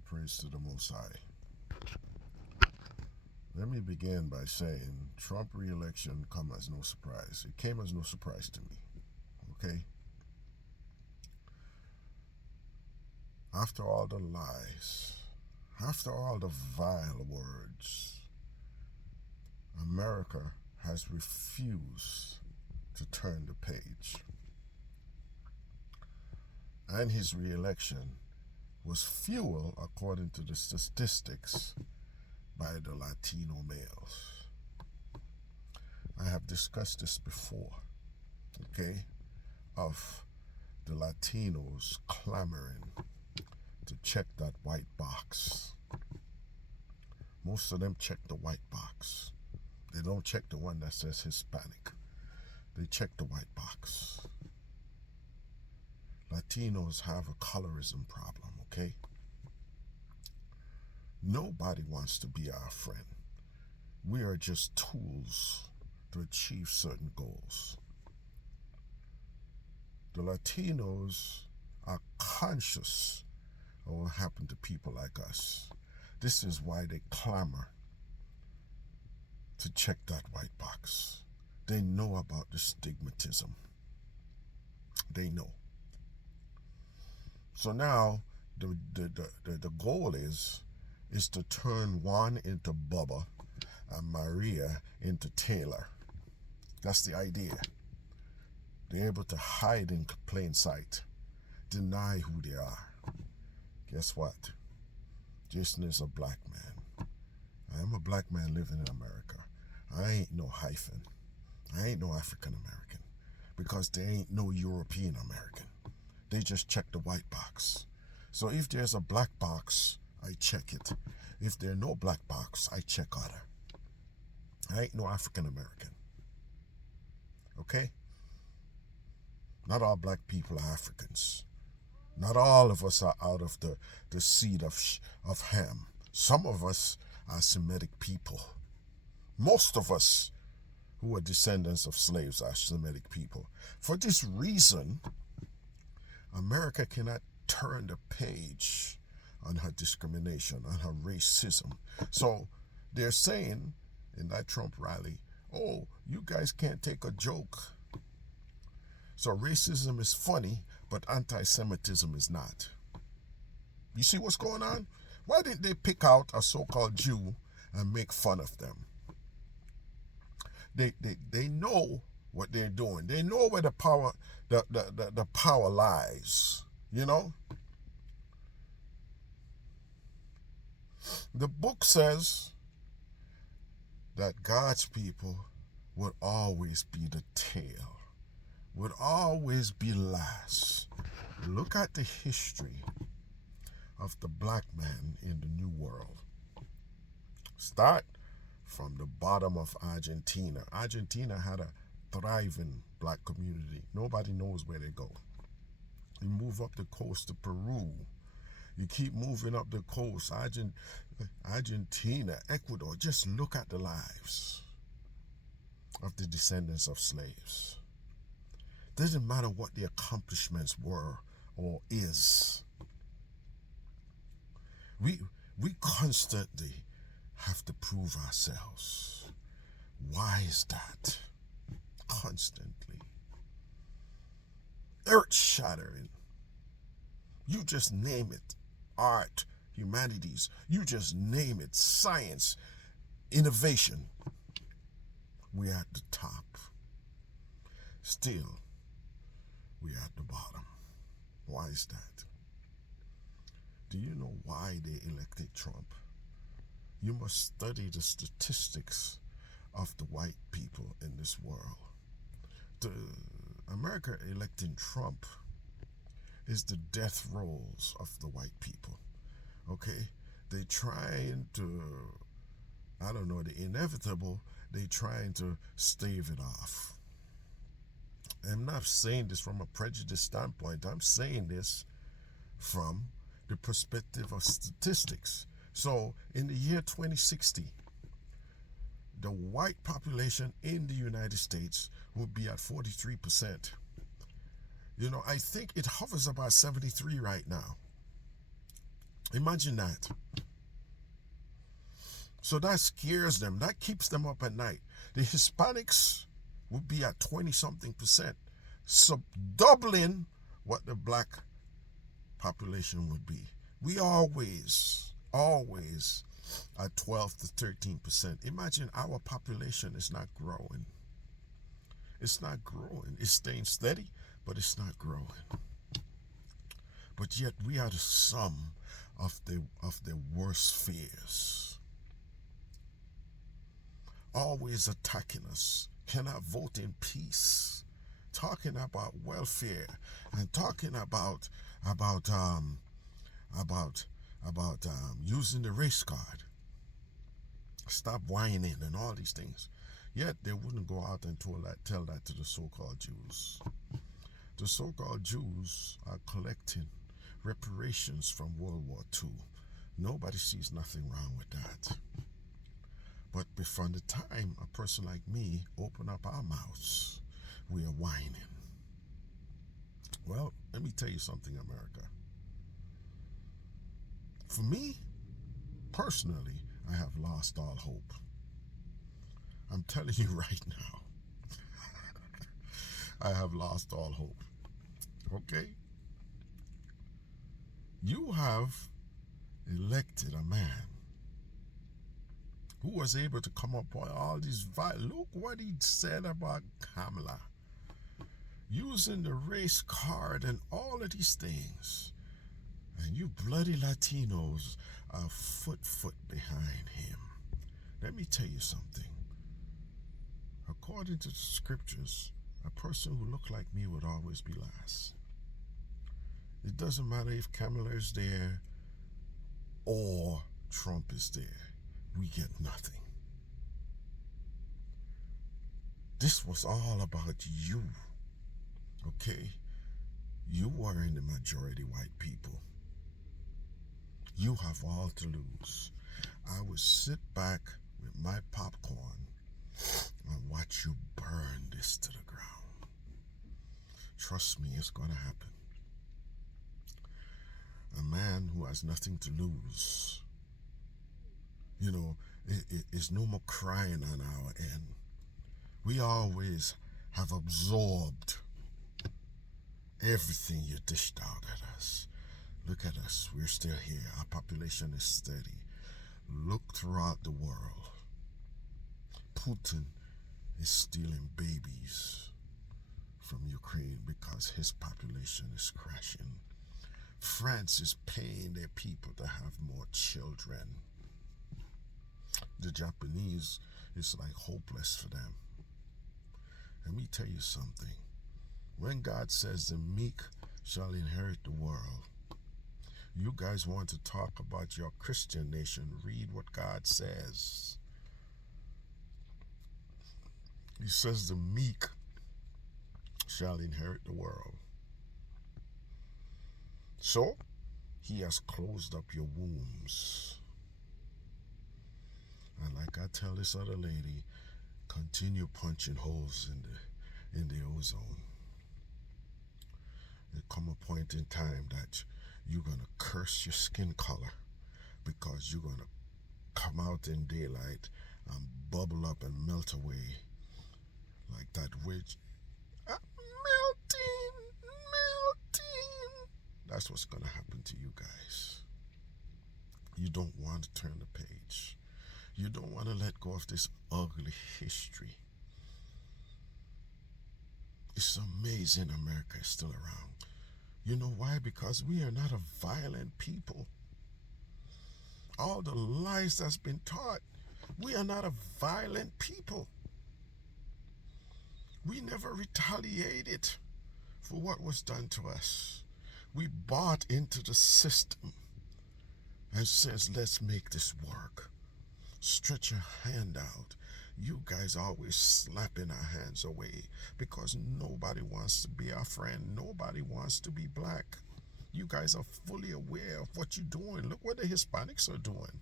All praise to the Most High. Let me begin by saying Trump re-election come as no surprise. It came as no surprise to me. Okay? After all the lies, after all the vile words, America has refused to turn the page. And his re-election was fueled, according to the statistics, by the Latino males. I have discussed this before, okay, of the Latinos clamoring to check that white box. Most of them check the white box. They don't check the one that says Hispanic. They check the white box. Latinos have a colorism problem, okay? Nobody wants to be our friend. We are just tools to achieve certain goals. The Latinos are conscious of what happened to people like us. This is why they clamor to check that white box. They know about the stigmatism. They know. So now the goal is to turn Juan into Bubba and Maria into Taylor. That's the idea. They're able to hide in plain sight, deny who they are. Guess what? Jason is a black man. I am a black man living in America. I ain't no hyphen. I ain't no African American, because there ain't no European American. They just check the white box. So if there's a black box, I check it. If there's no black box, I check other. I ain't no African American. Okay? Not all black people are Africans. Not all of us are out of the seed of Ham. Some of us are Semitic people. Most of us who are descendants of slaves are Semitic people. For this reason, America cannot turn the page on her discrimination, on her racism. So they're saying in that Trump rally, oh, you guys can't take a joke. So racism is funny, but anti-Semitism is not. You see what's going on? Why didn't they pick out a so-called Jew and make fun of them? They know what they're doing. They know where the power lies. You know? The book says that God's people would always be the tail, would always be last. Look at the history of the black man in the New World. Start from the bottom of Argentina. Argentina had a thriving black community. Nobody knows where they go. You move up the coast to Peru. You keep moving up the coast. Argentina, Ecuador. Just look at the lives of the descendants of slaves. Doesn't matter what the accomplishments were or is. We constantly have to prove ourselves. Why is that? Constantly. Earth-shattering. You just name it. Art, humanities. You just name it. Science, innovation. We're at the top. Still, we're at the bottom. Why is that? Do you know why they elected Trump? You must study the statistics of the white people in this world. America electing Trump is the death rolls of the white people. Okay? They trying to, the inevitable, they trying to stave it off. I'm not saying this from a prejudice standpoint. I'm saying this from the perspective of statistics. So in the year 2060, the white population in the United States will be at 43%. I think it hovers about 73 right now. Imagine that. So that scares them. That keeps them up at night. The Hispanics would be at 20 something percent, so doubling what the black population would be. We always at 12 to 13%. Imagine our population is not growing. It's not growing. It's staying steady, but it's not growing. But yet we are the sum of the worst fears. Always attacking us. Cannot vote in peace. Talking about welfare and talking about using the race card. Stop whining and all these things. Yet they wouldn't go out and tell that to the so-called Jews. The so-called Jews are collecting reparations from World War II. Nobody sees nothing wrong with that. But from the time a person like me open up our mouths, we are whining. Well, let me tell you something, America. For me, personally, I have lost all hope. I'm telling you right now. I have lost all hope. Okay? You have elected a man who was able to come up with all these look what he said about Kamala. Using the race card and all of these things. And you bloody Latinos are foot behind him. Let me tell you something. According to the scriptures, a person who looked like me would always be last. It doesn't matter if Kamala is there or Trump is there. We get nothing. This was all about you. Okay? You are in the majority white people. You have all to lose. I would sit back with my popcorn and watch you burn this to the ground. Trust me, it's going to happen. A man who has nothing to lose. You know, it's no more crying on our end. We always have absorbed everything you dished out at us. Look at us. We're still here. Our population is steady. Look throughout the world. Putin is stealing babies from Ukraine because his population is crashing. France is paying their people to have more children. The Japanese is like hopeless for them. Let me tell you something. When God says the meek shall inherit the world, you guys want to talk about your Christian nation, read what God says. He says the meek shall inherit the world. So, he has closed up your wombs. And like I tell this other lady, continue punching holes in the ozone. There come a point in time that you're going to curse your skin color because you're going to come out in daylight and bubble up and melt away like that witch. Melting. That's what's going to happen to you guys. You don't want to turn the page. You don't want to let go of this ugly history. It's amazing America is still around. You know why? Because we are not a violent people. All the lies that's been taught, we are not a violent people. We never retaliated for what was done to us. We bought into the system and says, let's make this work. Stretch your hand out. You guys always slapping our hands away because nobody wants to be our friend. Nobody wants to be black. You guys are fully aware of what you're doing. Look what the Hispanics are doing.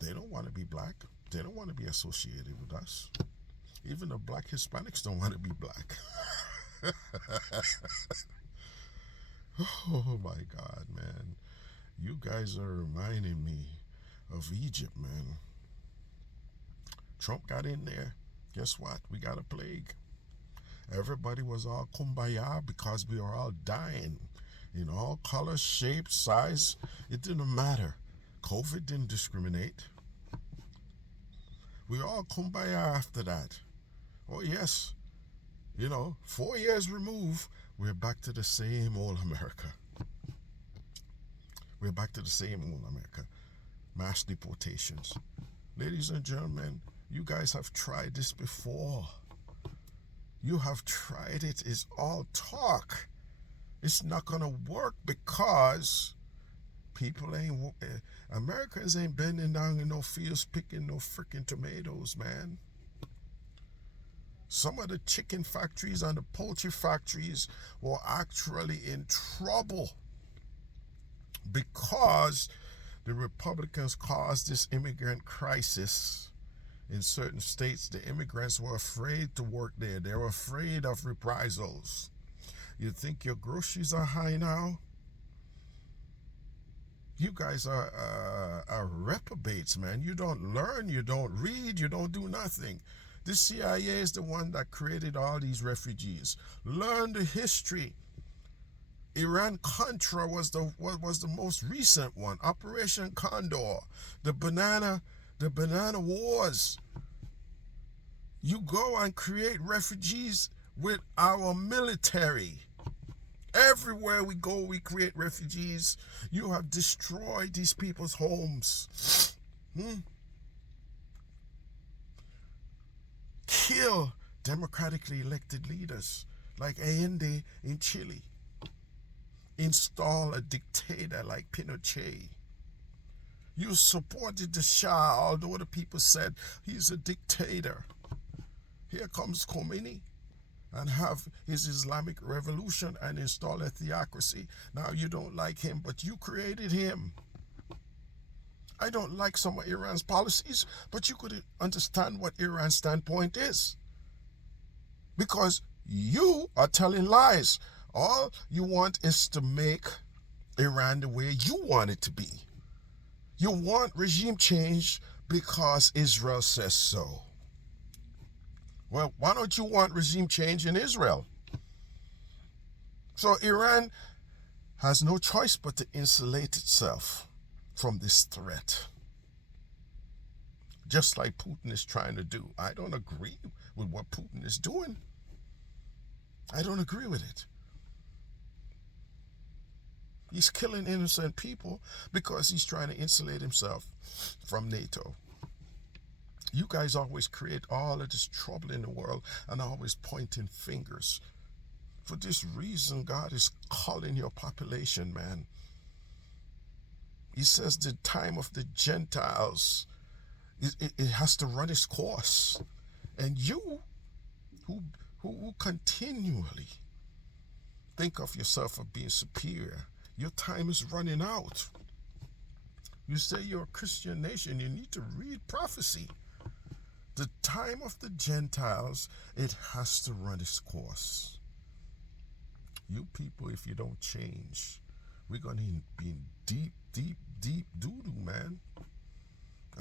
They don't want to be black. They don't want to be associated with us. Even the black Hispanics don't want to be black. Oh my God, man. You guys are reminding me of Egypt, man. Trump got in there. Guess what? We got a plague. Everybody was all kumbaya because we were all dying in all colors, shapes, size. It didn't matter. COVID didn't discriminate. We all kumbaya after that. Oh, yes. 4 years removed, we're back to the same old America. We're back to the same old America. Mass deportations. Ladies and gentlemen, you guys have tried this before. You have tried it. It's all talk. It's not going to work because Americans ain't bending down in no fields picking no freaking tomatoes, man. Some of the chicken factories and the poultry factories were actually in trouble because the Republicans caused this immigrant crisis in certain states. The immigrants were afraid to work there. They were afraid of reprisals. You think your groceries are high now? You guys are reprobates, man. You don't learn, you don't read, you don't do nothing. The CIA is the one that created all these refugees. Learn the history. Iran-Contra was the most recent one. Operation Condor, the banana wars. You go and create refugees with our military. Everywhere we go, we create refugees. You have destroyed these people's homes. Kill democratically elected leaders like Allende in Chile. Install a dictator like Pinochet. You supported the Shah, although the people said he's a dictator. Here comes Khomeini and have his Islamic revolution and install a theocracy. Now you don't like him, but you created him. I don't like some of Iran's policies, but you could understand what Iran's standpoint is. Because you are telling lies. All you want is to make Iran the way you want it to be. You want regime change because Israel says so. Well, why don't you want regime change in Israel? So Iran has no choice but to insulate itself from this threat. Just like Putin is trying to do. I don't agree with what Putin is doing. I don't agree with it. He's killing innocent people because he's trying to insulate himself from NATO. You guys always create all of this trouble in the world and always pointing fingers. For this reason, God is calling your population, man. He says the time of the Gentiles, it has to run its course. And you, who continually think of yourself as being superior, your time is running out. You say you're a Christian nation, you need to read prophecy. The time of the Gentiles, it has to run its course. You people, if you don't change, we're going to be in deep doo-doo, man.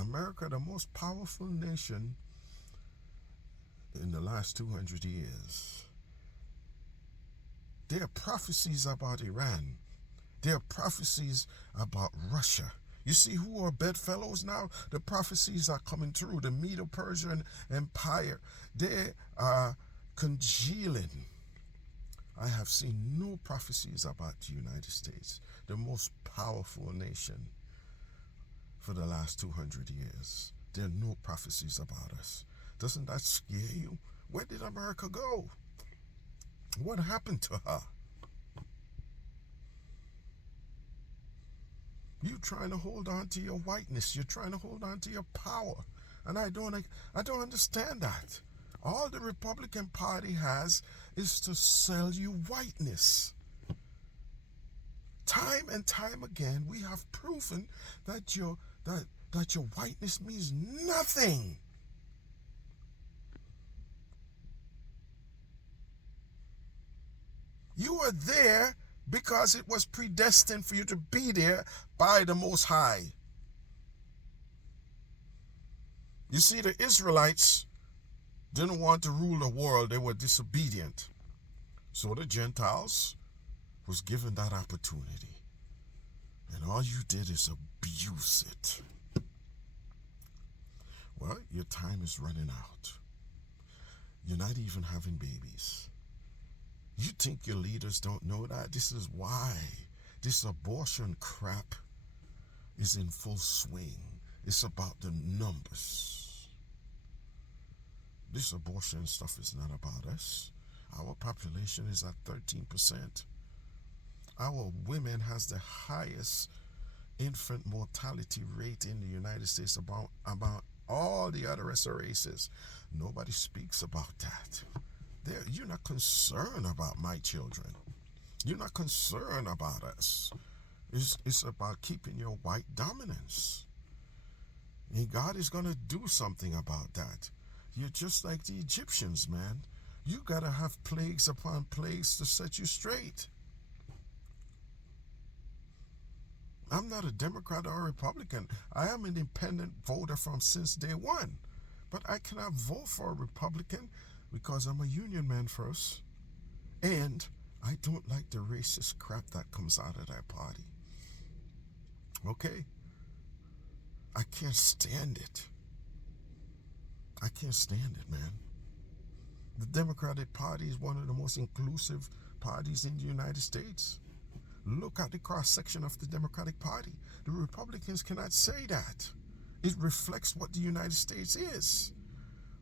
America, the most powerful nation in the last 200 years. There are prophecies about Iran. There are prophecies about Russia. You see who are bedfellows now? The prophecies are coming through. The Medo-Persian Empire, they are congealing. I have seen no prophecies about the United States, the most powerful nation for the last 200 years. There are no prophecies about us. Doesn't that scare you? Where did America go? What happened to her? You're trying to hold on to your whiteness. You're trying to hold on to your power. And I don't understand that. All the Republican Party has is to sell you whiteness. Time and time again, we have proven that your whiteness means nothing. You are there because it was predestined for you to be there by the Most High. You see, the Israelites didn't want to rule the world. They were disobedient. So the Gentiles was given that opportunity. And all you did is abuse it. Well, your time is running out. You're not even having babies. You think your leaders don't know that? This is why this abortion crap is in full swing. It's about the numbers. This abortion stuff is not about us. Our population is at 13%. Our women has the highest infant mortality rate in the United States about all the other rest of races. Nobody speaks about that. You're not concerned about my children. You're not concerned about us. It's about keeping your white dominance. And God is going to do something about that. You're just like the Egyptians, man. You got to have plagues upon plagues to set you straight. I'm not a Democrat or a Republican. I am an independent voter from since day one. But I cannot vote for a Republican because I'm a union man first. And I don't like the racist crap that comes out of that party. Okay? I can't stand it. I can't stand it, man. The Democratic Party is one of the most inclusive parties in the United States. Look at the cross-section of the Democratic Party. The Republicans cannot say that. It reflects what the United States is.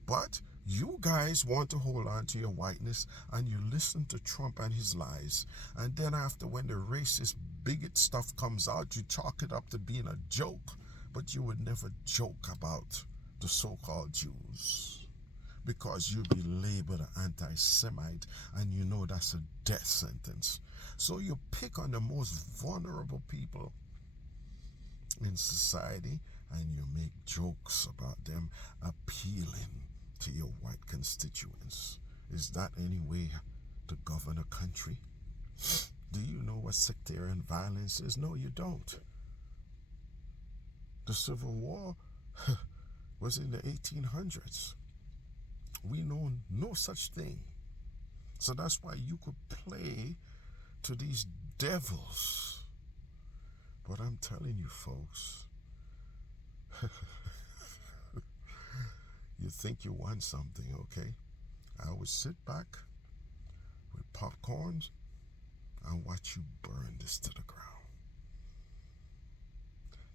But you guys want to hold on to your whiteness and you listen to Trump and his lies. And then after, when the racist bigot stuff comes out, you chalk it up to being a joke. But you would never joke about the so-called Jews, because you'll be labeled an anti-Semite, and you know that's a death sentence. So you pick on the most vulnerable people in society and you make jokes about them, appealing to your white constituents. Is that any way to govern a country? Do you know what sectarian violence is? No, you don't. The Civil War was in the 1800s. We know no such thing. So that's why you could play to these devils. But I'm telling you, folks, you think you want something, okay? I would sit back with popcorns and watch you burn this to the ground.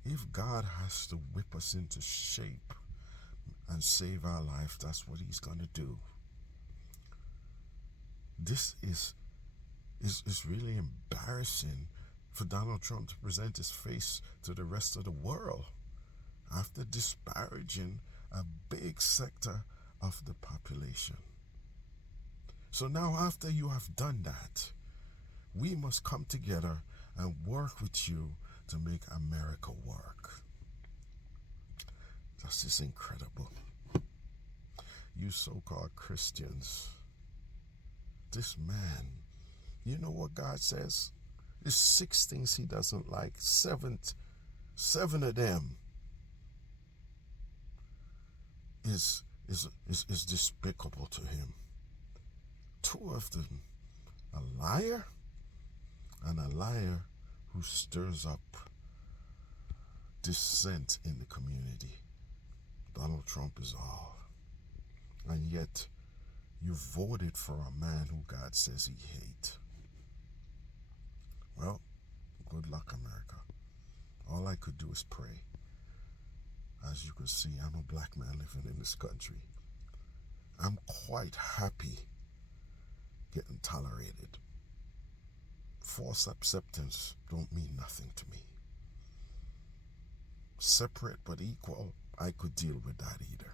If God has to whip us into shape and save our life, that's what he's going to do. This is really embarrassing for Donald Trump to present his face to the rest of the world after disparaging a big sector of the population. So now, after you have done that, we must come together and work with you to make America work. This is incredible. You so-called Christians, this man, you know what God says? There's 6 things he doesn't like. 7 of them is despicable to him. 2 of them, a liar and a liar who stirs up dissent in the community. Donald Trump is all. And yet, you voted for a man who God says he hates. Well, good luck, America. All I could do is pray. As you can see, I'm a black man living in this country. I'm quite happy getting tolerated. False acceptance don't mean nothing to me. Separate but equal, I could deal with that either.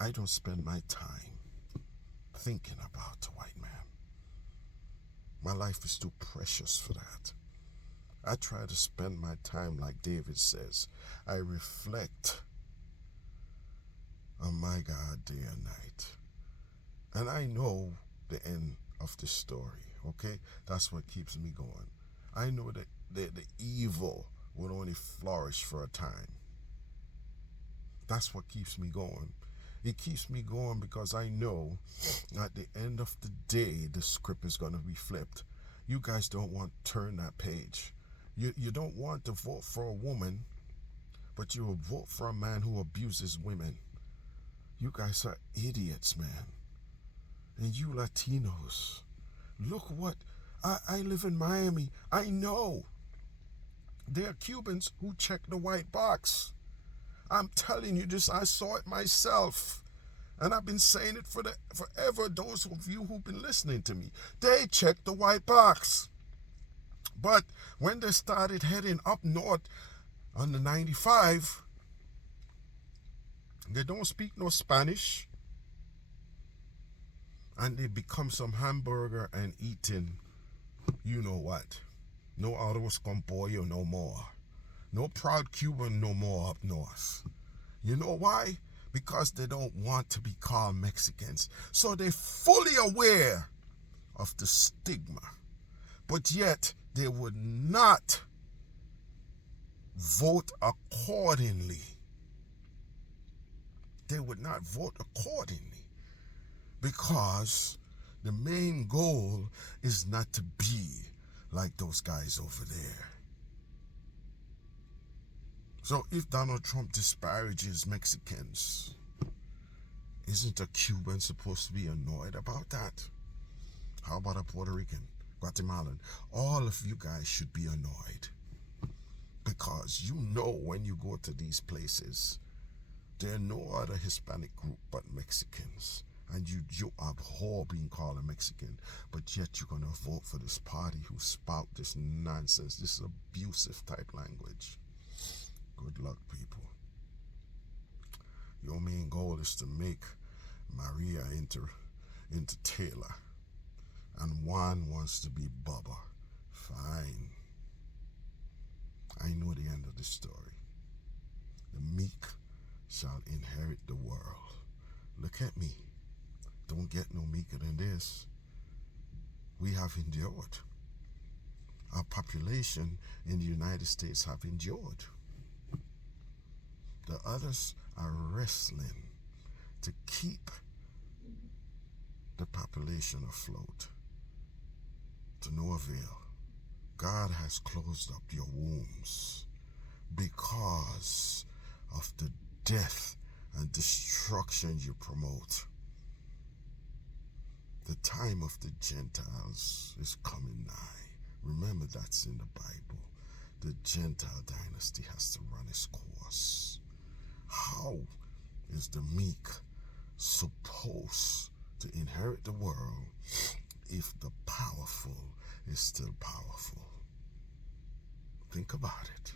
I don't spend my time thinking about the white man. My life is too precious for that. I try to spend my time like David says. I reflect on my God day and night. And I know the end of the story. okay? That's what keeps me going. I know that the evil will only flourish for a time. That's what keeps me going. It keeps me going because I know at the end of the day, the script is going to be flipped. You guys don't want to turn that page. You don't want to vote for a woman, but you will vote for a man who abuses women. You guys are idiots, man. And you Latinos, look what, I live in Miami. I know there are Cubans who check the white box. I'm telling you this, I saw it myself. And I've been saying it forever, those of you who've been listening to me. They checked the white box. But when they started heading up north on the 95, they don't speak no Spanish. And they become some hamburger and eating, you know what. No arroz con pollo no more. No proud Cuban no more up north. You know why? Because they don't want to be called Mexicans. So they're fully aware of the stigma. But yet, they would not vote accordingly. They would not vote accordingly. Because the main goal is not to be like those guys over there. So if Donald Trump disparages Mexicans, isn't a Cuban supposed to be annoyed about that? How about a Puerto Rican, Guatemalan? All of you guys should be annoyed. Because you know when you go to these places, there are no other Hispanic group but Mexicans. And you abhor being called a Mexican, but yet you're going to vote for this party who spout this nonsense, this abusive type language. Good luck, people. Your main goal is to make Maria into Taylor, and Juan wants to be Bubba. Fine. I know the end of the story. The meek shall inherit the world. Look at me. Don't get no meeker than this. We have endured. Our population in the United States have endured. The others are wrestling to keep the population afloat. To no avail. God has closed up your wombs because of the death and destruction you promote. The time of the Gentiles is coming nigh. Remember, that's in the Bible. The Gentile dynasty has to run its course. How is the meek supposed to inherit the world if the powerful is still powerful? Think about it.